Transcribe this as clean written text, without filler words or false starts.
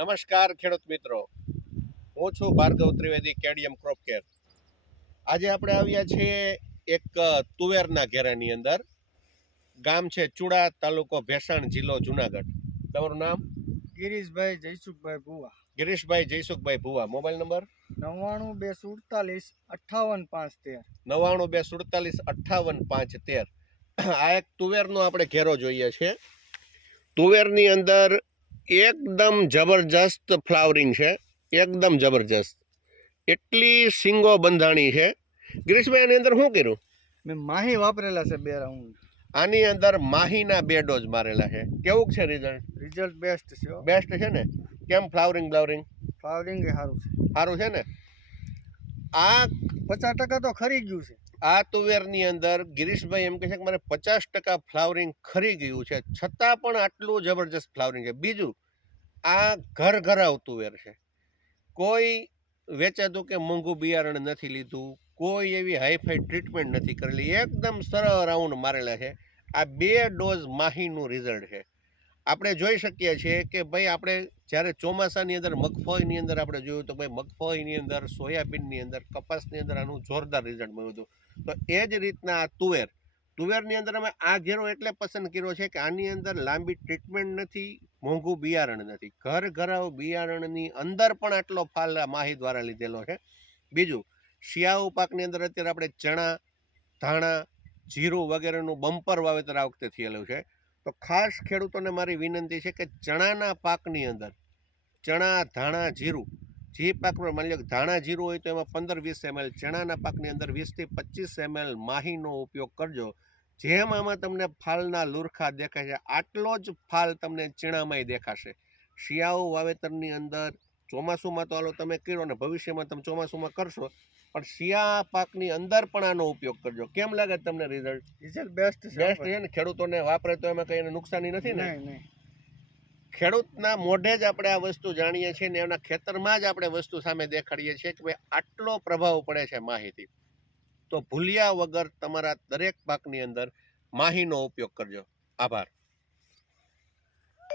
નમસ્કાર ખેડૂત મિત્રો, હું છું Bhargav Trivedi, KDM crop care. આજે આપણે આવ્યા છીએ એક તુવેરના ઘેરાની અંદર. ગામ છે ચુડા, તાલુકો ભેસાણ, જિલ્લો જુનાગઢ. તમારું નામ? ગિરીશભાઈ જયસુખભાઈ ભુવા. ગિરીશભાઈ જયસુખભાઈ ભુવા. Mobile number? 99 247 58 513. 99 247 58 513. આ એક તુવેરનો આપણે ઘેરો જોઈએ છે. તુવેરની અંદર એકદમ જબરજસ્ત ફ્લાવરિંગ છે, એકદમ જબરજસ્ત. એટલી સિંગો બંધાણી છે. ગિરીશભાઈ, આની અંદર શું કર્યું? મેં માહી વાપરેલા છે 2 રાઉન્ડ. આની અંદર માહીના 2 ડોઝ મારેલા છે. કેવું છે રિઝલ્ટ? રિઝલ્ટ બેસ્ટ છે. બેસ્ટ છે ને? કેમ ફ્લાવરિંગ ફ્લાવરિંગ એ સારું છે. સારું છે ને? આ 50% તો ખરી ગયું છે. આ તુવેરની અંદર ગિરીશભાઈ એમ કહે છે કે મારે 50% ફ્લાવરિંગ ખરી ગયું છે, છતાં પણ આટલું જબરજસ્ત ફ્લાવરિંગ છે. બીજું, આ ઘરાવ તુવેર છે. કોઈ વેચાતું કે મોંઘું બિયારણ નથી લીધું, કોઈ એવી હાઈફાઈ ટ્રીટમેન્ટ નથી કરેલી, એકદમ સરળ રાઉન્ડ મારેલા છે. આ 2 ડોઝ માહીનું રિઝલ્ટ છે. આપણે જોઈ શકીએ છીએ કે ભાઈ, આપણે જ્યારે ચોમાસાની અંદર મગફળીની અંદર આપણે જોયું તો ભાઈ મગફળીની અંદર, સોયાબીનની અંદર, કપાસની અંદર આનું જોરદાર રિઝલ્ટ મળ્યું હતું. તો એ જ રીતના આ તુવેરની અંદર અમે આ ઘેરો એટલે પસંદ કર્યો છે કે આની અંદર લાંબી ટ્રીટમેન્ટ નથી, મોંઘું બિયારણ નથી. ઘરાવ બિયારણની અંદર પણ આટલો ફાલ માહી દ્વારા લીધેલો છે. બીજું, શિયાળુ પાકની અંદર અત્યારે આપણે ચણા, ધાણા, જીરું વગેરેનું બમ્પર વાવેતર આ વખતે થયેલું છે. તો ખાસ ખેડૂતોને મારી વિનંતી છે કે ચણાના પાકની અંદર, ચણા, ધાણા, જીરું, જે પાક માની લો ધાણા જીરું હોય તો એમાં 15-20 ml, ચણાના પાકની અંદર 20 થી 25 ml માહીનો ઉપયોગ કરજો. જેમ આમાં તમને ફાલના લુરખા દેખાય છે, આટલો જ ફાલ તમને ચણામાંય દેખાશે. શિયાળુ વાવેતરની અંદર ચોમાસુમાં તો હાલો તમે કર્યો ને ભવિષ્યમાં તમે ચોમાસુમાં કરશો, પણ શિયાળા પાકની અંદર પણ આનો ઉપયોગ કરજો. કેમ લાગે તમને રિઝલ્ટ? રિઝલ્ટ બેસ્ટ છે. ને ખેડૂતોને વાપરે તો એમાં કઈ નુકસાની નથી ને? નહીં. ખેડૂતના મોઢે જ આપણે આ વસ્તુ જાણીએ છીએ ને એના ખેતરમાં જ આપણે વસ્તુ સામે દેખાડીએ છીએ કે ભાઈ આટલો પ્રભાવ પડે છે માહીથી. તો ભૂલ્યા વગર તમારા દરેક પાકની અંદર માહીનો ઉપયોગ કરજો. આભાર.